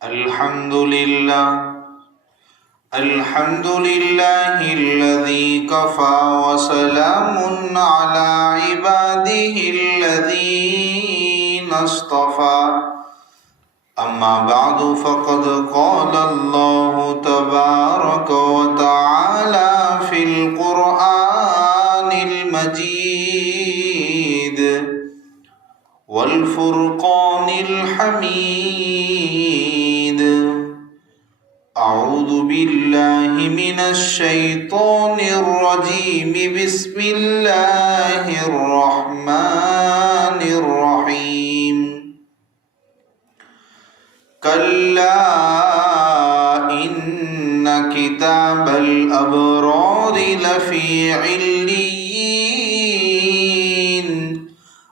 الحمد لله الذي كفى وسلام على عباده الذين اصطفى أما بعد فقد قال الله تبارك وتعالى في القرآن المجيد والفرقان الحميد أعوذ بالله من الشيطان الرجيم بسم الله الرحمن الرحيم كلا إن كتاب الأبرار لفي عليين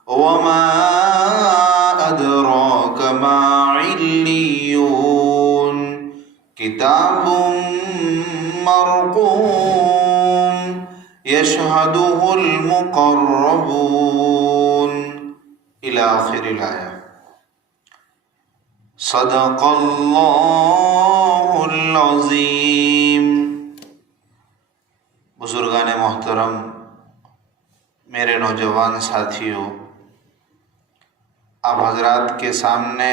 وما أدراك ما عليون كتاب مرقوم يشهده المقربون إلى آخر الآية. صدق اللہ العظیم. بزرگان محترم، میرے نوجوان ساتھیوں، آپ حضرات کے سامنے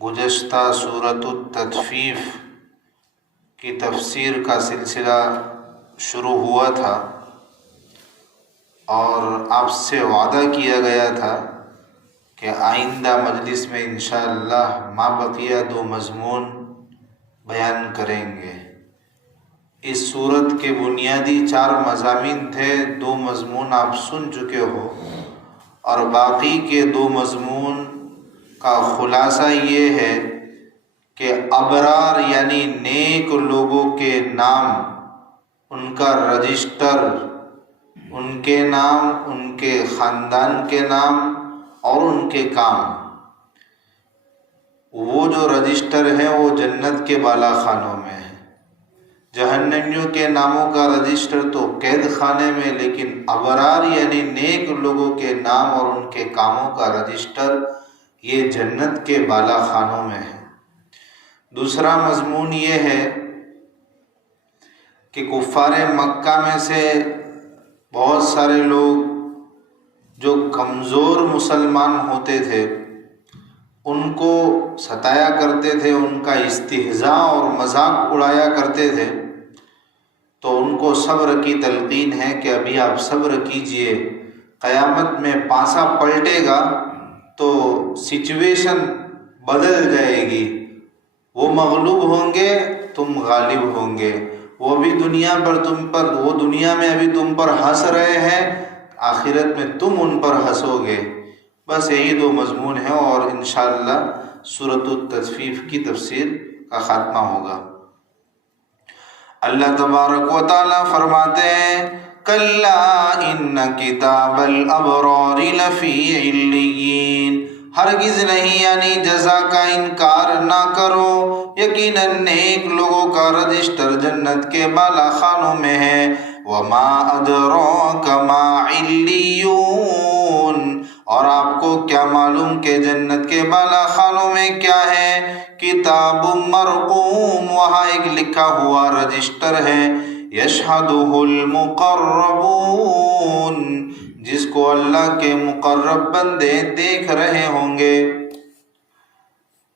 گزشتہ سورۃ التطفیف کی تفسیر کا سلسلہ شروع ہوا تھا اور آپ سے وعدہ کیا گیا تھا کہ آئندہ مجلس میں انشاءاللہ ما بقیہ 2 مضمون بیان کریں گے. اس صورت کے بنیادی 4 مضامین تھے، 2 مضمون آپ سن چکے ہو، اور باقی کے 2 مضمون کا خلاصہ یہ ہے کہ ابرار یعنی نیک لوگوں کے نام، ان کا رجسٹر، ان کے نام، ان کے خاندان کے نام اور ان کے کام، وہ جو رجسٹر ہیں وہ جنت کے بالا خانوں میں ہے. جہنمیوں کے ناموں کا رجسٹر تو قید خانے میں، لیکن ابرار یعنی نیک لوگوں کے نام اور ان کے کاموں کا رجسٹر یہ جنت کے بالا خانوں میں ہے. دوسرا مضمون یہ ہے کہ کفار مکہ میں سے بہت سارے لوگ جو کمزور مسلمان ہوتے تھے ان کو ستایا کرتے تھے، ان کا استہزاء اور مذاق اڑایا کرتے تھے. تو ان کو صبر کی تلقین ہے کہ ابھی آپ صبر کیجئے، قیامت میں پانسا پلٹے گا تو سچویشن بدل جائے گی، وہ مغلوب ہوں گے، تم غالب ہوں گے. وہ دنیا میں ابھی تم پر ہنس رہے ہیں، آخرت میں تم ان پر ہنسو گے. بس یہی 2 مضمون ہیں اور انشاءاللہ سورۃ التطفیف کی تفسیر کا خاتمہ ہوگا. اللہ تبارک و تعالی فرماتے ہیں کلا ان کتاب الابرار لفی علیین، ہرگز نہیں یعنی جزا کا انکار نہ کرو، یقیناً نیک لوگوں کا رجسٹر جنت کے بالا خانوں میں ہے. وما ادراک ما علیون، اور آپ کو کیا معلوم کہ جنت کے بالا خانوں میں کیا ہے. کتاب مرقوم، وہاں ایک لکھا ہوا رجسٹر ہے. یشہدہ المقربون، جس کو اللہ کے مقرب بندے دیکھ رہے ہوں گے.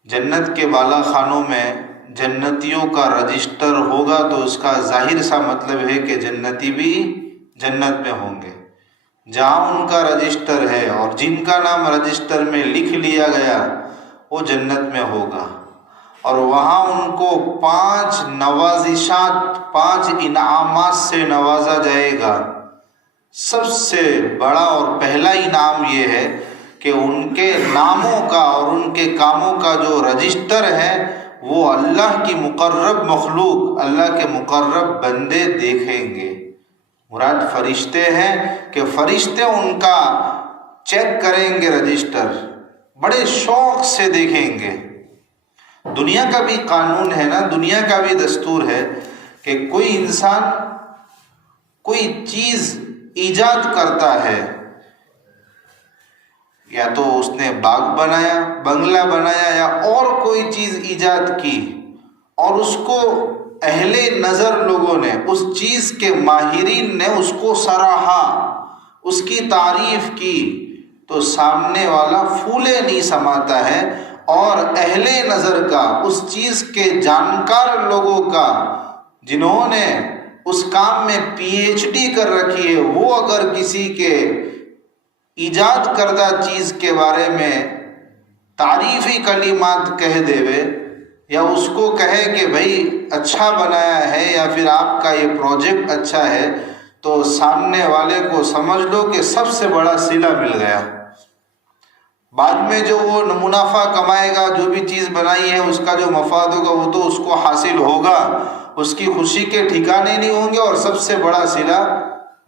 جنت کے بالا خانوں میں جنتیوں کا رجسٹر ہوگا تو اس کا ظاہر سا مطلب ہے کہ جنتی بھی جنت میں ہوں گے. جہاں ان کا رجسٹر ہے اور جن کا نام رجسٹر میں لکھ لیا گیا وہ جنت میں ہوگا، اور وہاں ان کو 5 نوازشات، 5 انعامات سے نوازا جائے گا. سب سے بڑا اور پہلا انعام یہ ہے کہ ان کے ناموں کا اور ان کے کاموں کا جو رجسٹر ہے وہ اللہ کی مقرب مخلوق، اللہ کے مقرب بندے دیکھیں گے. مراد فرشتے ہیں کہ فرشتے ان کا چیک کریں گے رجسٹر، بڑے شوق سے دیکھیں گے. دنیا کا بھی قانون ہے نا، دنیا کا بھی دستور ہے کہ کوئی انسان کوئی چیز ایجاد کرتا ہے یا تو اس نے باغ بنایا، بنگلہ بنایا، یا اور کوئی چیز ایجاد کی، اور اس کو اہل نظر لوگوں نے، اس چیز کے ماہرین نے اس کو سراہا، اس کی تعریف کی، تو سامنے والا پھولے نہیں سماتا ہے، اور اہل نظر کا، اس چیز کے جانکار لوگوں کا، جنہوں نے اس کام میں پی ایچ ڈی کر رکھی ہے، وہ اگر کسی کے ایجاد کردہ چیز کے بارے میں تعریفی کلمات کہہ دیوے، یا اس کو کہے کہ بھائی اچھا بنایا ہے، یا پھر آپ کا یہ پروجیکٹ اچھا ہے، تو سامنے والے کو سمجھ لو کہ سب سے بڑا صلہ مل گیا۔ بعد میں جو وہ منافع کمائے گا، جو بھی چیز بنائی ہے اس کا جو مفاد ہوگا وہ تو اس کو حاصل ہوگا، اس کی خوشی کے ٹھکانے نہیں ہوں گے، اور سب سے بڑا صلہ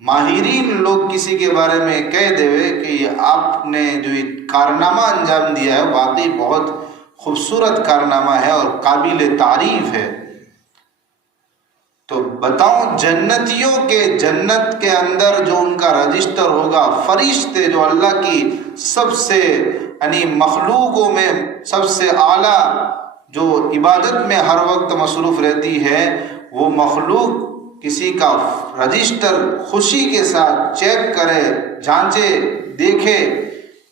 ماہرین لوگ کسی کے بارے میں کہہ دیوے کہ آپ نے جو کارنامہ انجام دیا ہے واقعی بہت خوبصورت کارنامہ ہے اور قابل تعریف ہے۔ تو بتاؤ، جنتیوں کے جنت کے اندر جو ان کا رجسٹر ہوگا، فرشتے جو اللہ کی سب سے یعنی مخلوقوں میں سب سے اعلیٰ جو عبادت میں ہر وقت مصروف رہتی ہے، وہ مخلوق کسی کا رجسٹر خوشی کے ساتھ چیک کرے، جانچے، دیکھے،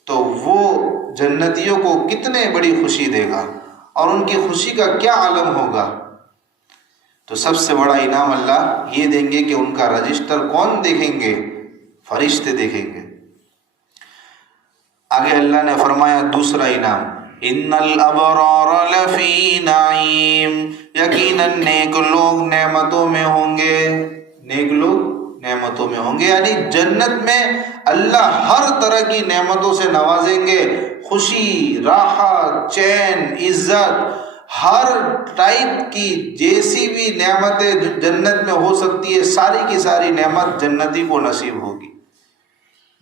تو وہ جنتیوں کو کتنے بڑی خوشی دے گا، اور ان کی خوشی کا کیا عالم ہوگا۔ تو سب سے بڑا انعام اللہ یہ دیں گے کہ ان کا رجسٹر کون دیکھیں گے؟ فرشتے دیکھیں گے۔ آگے اللہ نے فرمایا دوسرا انعام، ان الابرار لفی نعیم، یقیناً نیک لوگ نعمتوں میں ہوں گے، نیک لوگ نعمتوں میں ہوں گے، یعنی جنت میں اللہ ہر طرح کی نعمتوں سے نوازیں گے، خوشی، راحت، چین، عزت، ہر ٹائپ کی جیسی بھی نعمتیں جنت میں ہو سکتی ہے، ساری کی ساری نعمت جنتی کو نصیب ہوگی۔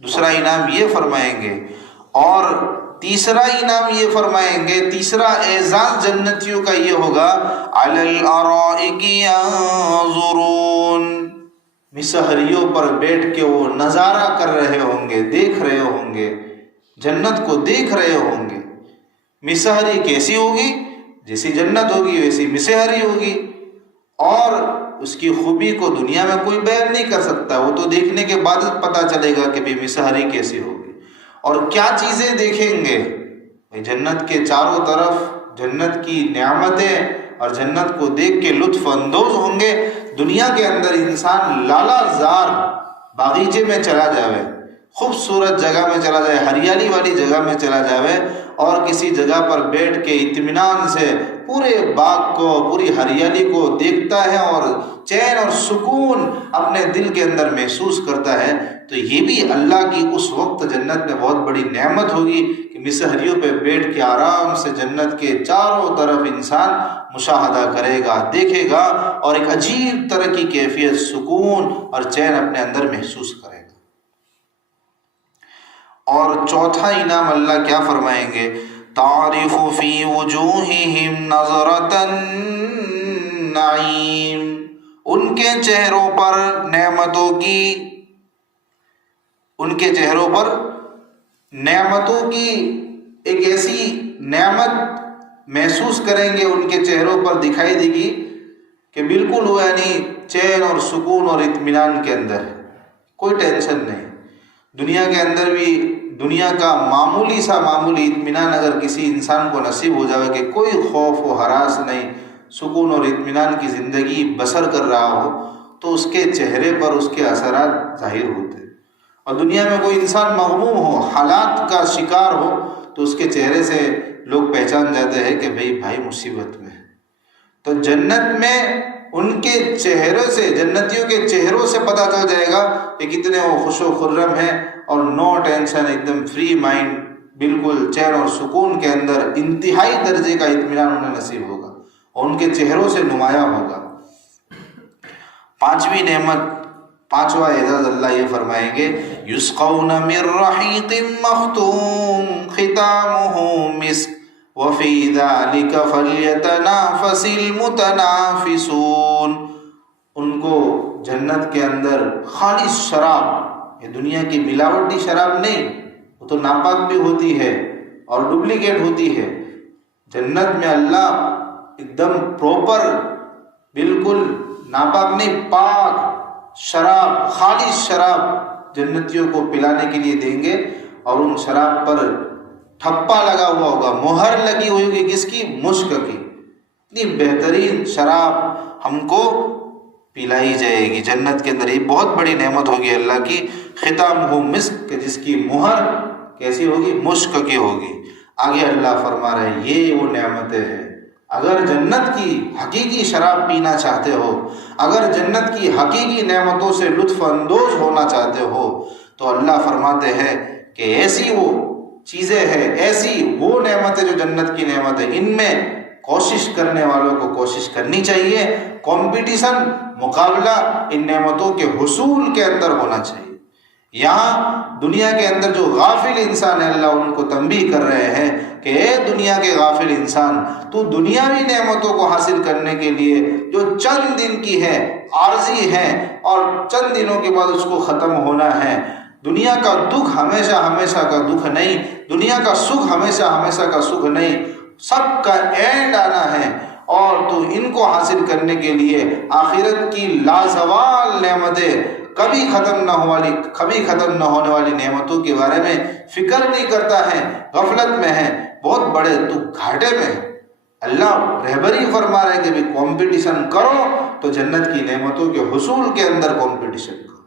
دوسرا انعام یہ فرمائیں گے، اور تیسرا انعام یہ فرمائیں گے، تیسرا اعزاز جنتیوں کا یہ ہوگا، علی الارائک ینظرون، مسہریوں پر بیٹھ کے وہ نظارہ کر رہے ہوں گے، دیکھ رہے ہوں گے، جنت کو دیکھ رہے ہوں گے۔ مسہری کیسی ہوگی؟ جیسی جنت ہوگی ویسی مسہری ہوگی، اور اس کی خوبی کو دنیا میں کوئی بیان نہیں کر سکتا، وہ تو دیکھنے کے بعد پتہ چلے گا کہ بھی مسہری کیسی ہوگی۔ اور کیا چیزیں دیکھیں گے؟ جنت کے چاروں طرف جنت کی نعمتیں، اور جنت کو دیکھ کے لطف اندوز ہوں گے۔ دنیا کے اندر انسان لالا زار باغیچے میں چلا جاوے، خوبصورت جگہ میں چلا جائے، ہریالی والی جگہ میں چلا جاوے، اور کسی جگہ پر بیٹھ کے اطمینان سے پورے باغ کو، پوری ہریالی کو دیکھتا ہے، اور چین اور سکون اپنے دل کے اندر محسوس کرتا ہے، تو یہ بھی اللہ کی اس وقت جنت میں بہت بڑی نعمت ہوگی کہ مسہریوں پہ بیٹھ کے آرام سے جنت کے چاروں طرف انسان مشاہدہ کرے گا، دیکھے گا، اور ایک عجیب طرح کی کیفیت، سکون اور چین اپنے اندر محسوس کرے گا۔ اور چوتھا انعام اللہ کیا فرمائیں گے؟ تعرف فی وجوہہم نظرۃ النعیم، ان کے چہروں پر نعمتوں کی، ان کے چہروں پر نعمتوں کی ایک ایسی نعمت محسوس کریں گے، ان کے چہروں پر دکھائی دے گی کہ بالکل وہ یعنی چین اور سکون اور اطمینان کے اندر ہے، کوئی ٹینشن نہیں۔ دنیا کے اندر بھی دنیا کا معمولی اطمینان اگر کسی انسان کو نصیب ہو جائے کہ کوئی خوف و ہراس نہیں، سکون اور اطمینان کی زندگی بسر کر رہا ہو، تو اس کے چہرے پر اس کے اثرات ظاہر ہوتے ہیں۔ اور دنیا میں کوئی انسان مغموم ہو، حالات کا شکار ہو، تو اس کے چہرے سے لوگ پہچان جاتے ہیں کہ بھائی مصیبت میں ہے۔ تو جنت میں ان کے چہروں سے، جنتیوں کے چہروں سے پتہ چل جائے گا کہ کتنے وہ خوش و خرم ہیں، اور نو ٹینشن، ایک دم فری مائنڈ، بالکل چین اور سکون کے اندر انتہائی درجے کا اطمینان انہیں نصیب ہوگا، اور ان کے چہروں سے نمایاں ہوگا۔ پانچویں نعمت، پانچواں اعزاز اللہ یہ فرمائیں گے، یسقون من رحیق مختوم ختامہ مسک وفی ذلک فلیتنافس المتنافسون، ان کو جنت کے اندر خالص شراب، یہ دنیا کی ملاوٹی شراب نہیں، وہ تو ناپاک بھی ہوتی ہے اور ڈپلیکیٹ ہوتی ہے۔ جنت میں اللہ ایک دم پراپر، بالکل ناپاک نہیں، پاک شراب، خالص شراب جنتیوں کو پلانے کے لیے دیں گے، اور ان شراب پر ٹھپا لگا ہوا ہوگا، مہر لگی ہوئی ہوگی، کس کی؟ مشک کی۔ اتنی بہترین شراب ہم کو پلائی جائے گی جنت کے اندر۔ یہ بہت بڑی نعمت ہوگی اللہ کی، ختام ہو مسک، جس کی مہر کیسی ہوگی؟ مشک کی ہوگی۔ آگے اللہ فرما رہے ہیں یہ وہ نعمتیں ہیں۔ اگر جنت کی حقیقی شراب پینا چاہتے ہو، اگر جنت کی حقیقی نعمتوں سے لطف اندوز ہونا چاہتے ہو، تو اللہ فرماتے ہیں کہ ایسی وہ چیزیں ہیں، ایسی وہ نعمتیں جو جنت کی نعمت ہے، ان میں کوشش کرنے والوں کو کوشش کرنی چاہیے۔ کمپٹیشن، مقابلہ ان نعمتوں کے حصول کے اندر ہونا چاہیے۔ یہاں دنیا کے اندر جو غافل انسان ہے، اللہ ان کو تنبیہ کر رہے ہیں کہ اے دنیا کے غافل انسان، تو دنیاوی نعمتوں کو حاصل کرنے کے لیے جو چند دن کی ہے، عارضی ہے، اور چند دنوں کے بعد اس کو ختم ہونا ہے، دنیا کا دکھ ہمیشہ ہمیشہ کا دکھ نہیں، دنیا کا سکھ ہمیشہ ہمیشہ کا سکھ نہیں، سب کا اینڈ آنا ہے، اور تو ان کو حاصل کرنے کے لیے آخرت کی لازوال نعمتیں، کبھی ختم نہ ہونے والی نعمتوں کے بارے میں فکر نہیں کرتا ہے، غفلت میں ہے، بہت بڑے تو گھاٹے میں ہے۔ اللہ رہبری فرما رہے کہ بھی کمپٹیشن کرو تو جنت کی نعمتوں کے حصول کے اندر کمپٹیشن کرو۔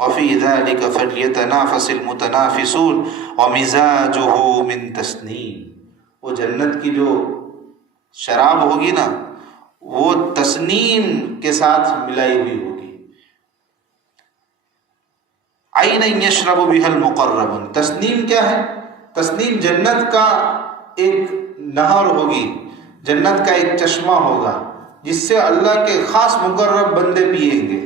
وَفِي ذَلِكَ فَلْيَتَنَافَسِ الْمُتَنَافِسُونَ وَمِزَاجُهُ مِن تَسْنِيمٍ۔ وہ جنت کی جو شراب ہوگی نا، وہ تسنیم کے ساتھ ملائی ہوئی ہوگی۔ عَيْنًا يَشْرَبُ بِهَا الْمُقَرَّبُونَ۔ تسنیم کیا ہے؟ تسنیم جنت کا ایک نہر ہوگی، جنت کا ایک چشمہ ہوگا، جس سے اللہ کے خاص مقرب بندے پئیں گے،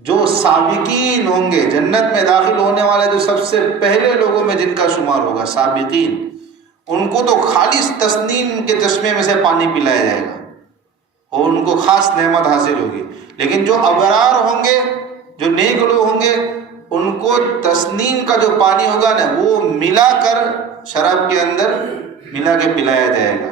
جو سابقین ہوں گے، جنت میں داخل ہونے والے جو سب سے پہلے لوگوں میں جن کا شمار ہوگا، سابقین، ان کو تو خالص تسنیم کے چشمے میں سے پانی پلایا جائے گا اور ان کو خاص نعمت حاصل ہوگی۔ لیکن جو ابرار ہوں گے، جو نیک لوگ ہوں گے، ان کو تسنیم کا جو پانی ہوگا نا، وہ ملا کر شراب کے اندر ملا کے پلایا جائے گا۔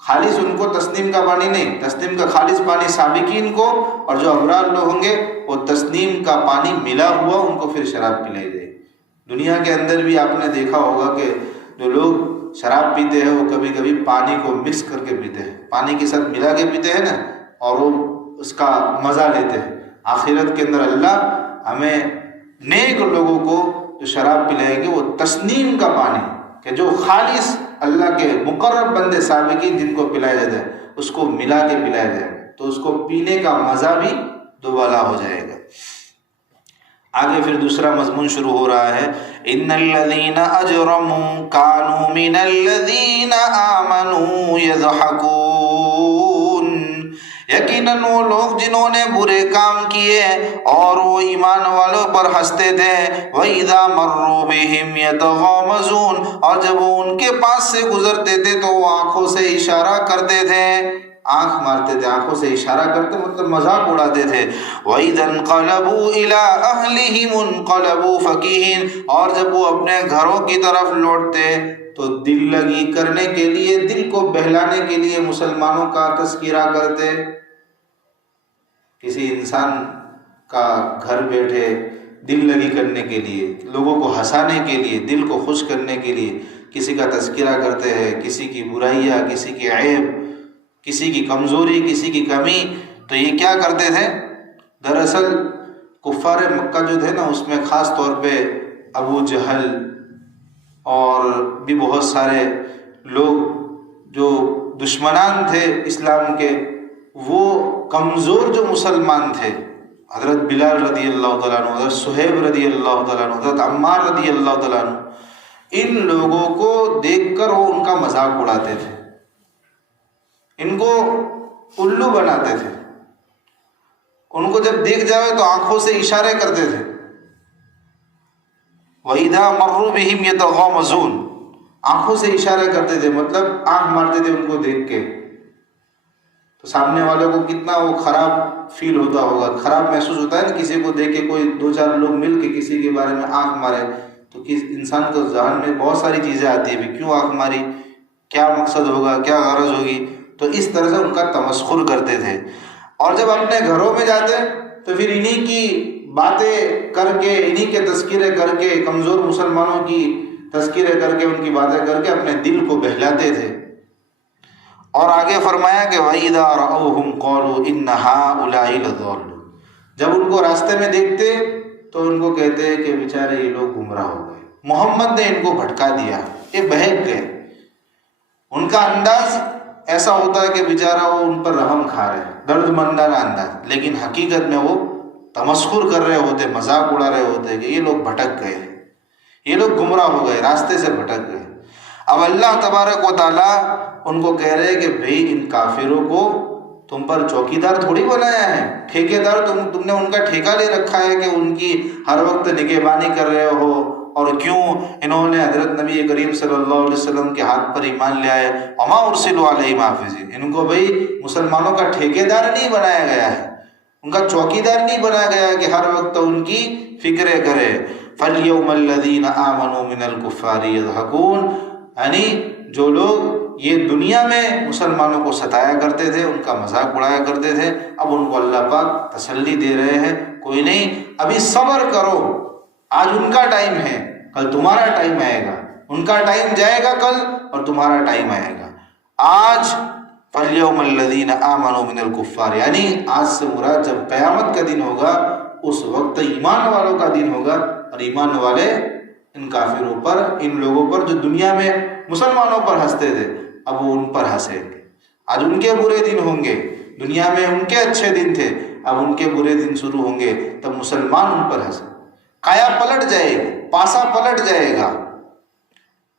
خالص ان کو تسنیم کا پانی نہیں، تسنیم کا خالص پانی سابقین کو، اور جو ابرار لوگ ہوں گے وہ تسنیم کا پانی ملا ہوا ان کو پھر شراب پلائی جائے گی۔ دنیا کے اندر بھی آپ نے دیکھا ہوگا کہ جو لوگ شراب پیتے ہیں وہ کبھی کبھی پانی کو مکس کر کے پیتے ہیں، پانی کے ساتھ ملا کے پیتے ہیں نا، اور وہ اس کا مزہ لیتے ہیں۔ آخرت کے اندر اللہ ہمیں نیک لوگوں کو جو شراب پلائیں گے وہ تسنیم کا پانی، کہ جو خالص اللہ کے مقرب بندے سابقین جن کو پلایا جاتا ہے، اس کو ملا کے پلایا جائے گا، تو اس کو پینے کا مزہ بھی دوبالا ہو جائے گا۔ آگے پھر دوسرا مضمون شروع ہو رہا ہے، ان الذین اجرموا کانوا من الذین آمنوا یضحکون۔ یقیناً وہ لوگ جنہوں نے برے کام کیے اور وہ ایمان والوں پر ہنستے تھے، وَإِذَا مَرُّوا بِهِمْ يَتَغَامَزُونَ، اور جب وہ ان کے پاس سے گزرتے تھے تو وہ آنکھوں سے اشارہ کرتے تھے، آنکھ مارتے تھے، آنکھوں سے اشارہ کرتے مطلب مذاق اڑاتے تھے۔ وَإِذَا انْقَلَبُوا إِلَىٰ أَهْلِهِمُ انْقَلَبُوا فَكِهِينَ، اور جب وہ اپنے گھروں کی طرف لوٹتے تو دل لگی کرنے کے لیے، دل کو بہلانے کے لیے مسلمانوں کا تذکرہ کرتے۔ کسی انسان کا گھر بیٹھے دل لگی کرنے کے لیے، لوگوں کو ہنسانے کے لیے، دل کو خوش کرنے کے لیے کسی کا تذکرہ کرتے ہیں، کسی کی برائیاں، کسی کی عیب، کسی کی کمزوری، کسی کی کمی، تو یہ کیا کرتے تھے؟ دراصل کفار مکہ جو تھے نا، اس میں خاص طور پہ ابو جہل اور بھی بہت سارے لوگ جو دشمنان تھے اسلام کے، وہ کمزور جو مسلمان تھے، حضرت بلال رضی اللہ تعالیٰ عنہ، حضرت صہیب رضی اللہ تعالیٰ عنہ، حضرت عمار رضی اللہ تعالیٰ عنہ، ان لوگوں کو دیکھ کر وہ ان کا مذاق اڑاتے تھے، ان کو الو بناتے تھے، ان کو جب دیکھ جاوے تو آنکھوں سے اشارے کرتے تھے۔ وَإِذَا مَرُّوا بِهِمْ يَتَغَامَزُونَ، آنکھوں سے اشارے کرتے تھے، مطلب آنکھ مارتے تھے ان کو دیکھ کے، تو سامنے والوں کو کتنا وہ خراب فیل ہوتا ہوگا، خراب محسوس ہوتا ہے نا، کسی کو دیکھ کے کوئی دو چار لوگ مل کے کسی کے بارے میں آنکھ مارے تو کس انسان کو ذہن میں بہت ساری چیزیں آتی ہیں، کیوں آنکھ ماری، کیا مقصد ہوگا، کیا غرض ہوگی، تو اس طرح سے ان کا تمسخر کرتے تھے۔ اور جب اپنے گھروں میں جاتے تو پھر انہی کی باتیں کر کے، انہی کے تذکرے کر کے، کمزور مسلمانوں کی تذکرے کر کے، ان کی باتیں کر کے اپنے دل کو بہلاتے تھے۔ اور آگے فرمایا کہ وَإِذَا رَأَوْهُمْ قَالُوا إِنَّ هَٰؤُلَاءِ لَضَالُّونَ، جب ان کو راستے میں دیکھتے تو ان کو کہتے ہیں کہ بیچارے یہ لوگ گمراہ ہو گئے، محمد نے ان کو بھٹکا دیا، یہ بہک گئے۔ ان کا انداز ایسا ہوتا ہے کہ بیچارہ وہ ان پر رحم کھا رہے ہیں، درد مندانہ انداز، لیکن حقیقت میں وہ تمسخر کر رہے ہوتے، مذاق اڑا رہے ہوتے کہ یہ لوگ بھٹک گئے، یہ لوگ گمراہ ہو گئے، راستے سے بھٹک گئے۔ اب اللہ تبارک و تعالیٰ ان کو کہہ رہے کہ بھئی ان کافروں کو تم پر چوکیدار تھوڑی بنایا ہے، ٹھیکیدار، تم نے ان کا ٹھیکہ لے رکھا ہے کہ ان کی ہر وقت نگہبانی کر رہے ہو۔ اور کیوں انہوں نے حضرت نبی کریم صلی اللہ علیہ وسلم کے ہاتھ پر ایمان لے آئے، وما ارسلوا علیہم حافظین، ان کو بھئی مسلمانوں کا ٹھیکیدار نہیں بنایا گیا ہے، ان کا چوکیدار نہیں بنایا گیا ہے کہ ہر وقت ان کی فکریں کرے۔ فَالْيَوْمَ الَّذِينَ آمَنُوا مِنَ الْكُفَّارِ يَضْحَكُونَ، یعنی جو لوگ یہ دنیا میں مسلمانوں کو ستایا کرتے تھے، ان کا مذاق اڑایا کرتے تھے، اب ان کو اللہ پاک تسلی دے رہے ہیں، کوئی نہیں، ابھی صبر کرو، آج ان کا ٹائم ہے، کل تمہارا ٹائم آئے گا، ان کا ٹائم جائے گا کل اور تمہارا ٹائم آئے گا۔ آج فَالْيَوْمَ الَّذِينَ آمَنُوا مِنَ الْكُفَّارِ، یعنی آج سے مراد جب قیامت کا دن ہوگا اس وقت ایمان والوں کا دن ہوگا، اور ایمان والے ان کافروں پر، ان لوگوں پر جو دنیا میں مسلمانوں پر ہنستے تھے، اب وہ ان پر ہنسیں گے۔ آج ان کے برے دن ہوں گے، دنیا میں ان کے اچھے دن تھے، اب ان کے برے دن شروع ہوں گے، تب مسلمان ان پر ہنسیں، کایا پلٹ جائے گا، پاسا پلٹ جائے گا۔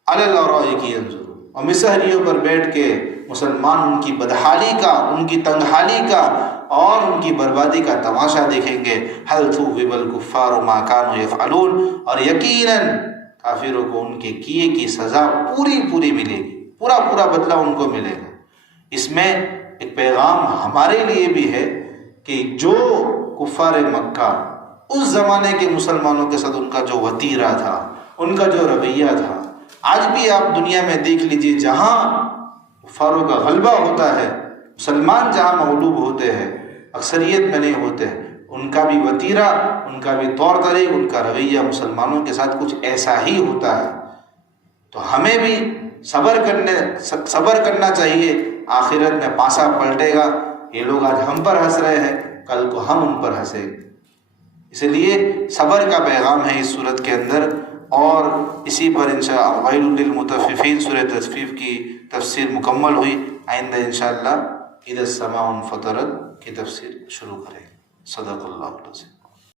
علی الارائک ینظرون، اور مسہریوں پر بیٹھ کے مسلمان ان کی بدحالی کا، ان کی تنگحالی کا اور ان کی بربادی کا تماشا دیکھیں گے۔ هل ثوب الکفار ما كانوا يفعلون، اور یقیناً کافروں کو ان کے کیے کی سزا پوری پوری ملے گی، پورا پورا بدلہ ان کو ملے گا۔ اس میں ایک پیغام ہمارے لیے بھی ہے کہ جو کفار مکہ اس زمانے کے مسلمانوں کے ساتھ ان کا جو وتیرہ تھا، ان کا جو رویہ تھا، آج بھی آپ دنیا میں دیکھ لیجئے، جہاں کفاروں کا غلبہ ہوتا ہے، مسلمان جہاں مغلوب ہوتے ہیں، اکثریت میں نہیں ہوتے ہیں، ان کا بھی وتیرہ، ان کا بھی طور طریق، ان کا رویہ مسلمانوں کے ساتھ کچھ ایسا ہی ہوتا ہے۔ تو ہمیں بھی صبر کرنا چاہیے، آخرت میں پاسا پلٹے گا، یہ لوگ آج ہم پر ہنس رہے ہیں، کل کو ہم ان پر ہنسیں گے۔ اس لیے صبر کا پیغام ہے اس صورت کے اندر، اور اسی پر انشاءاللہ ویل للمطففین سورہ تطفیف کی تفسیر مکمل ہوئی۔ آئندہ انشاءاللہ اذا السماء انفطرت کی تفسیر شروع کریں گے۔ صدق اللہ العظیم۔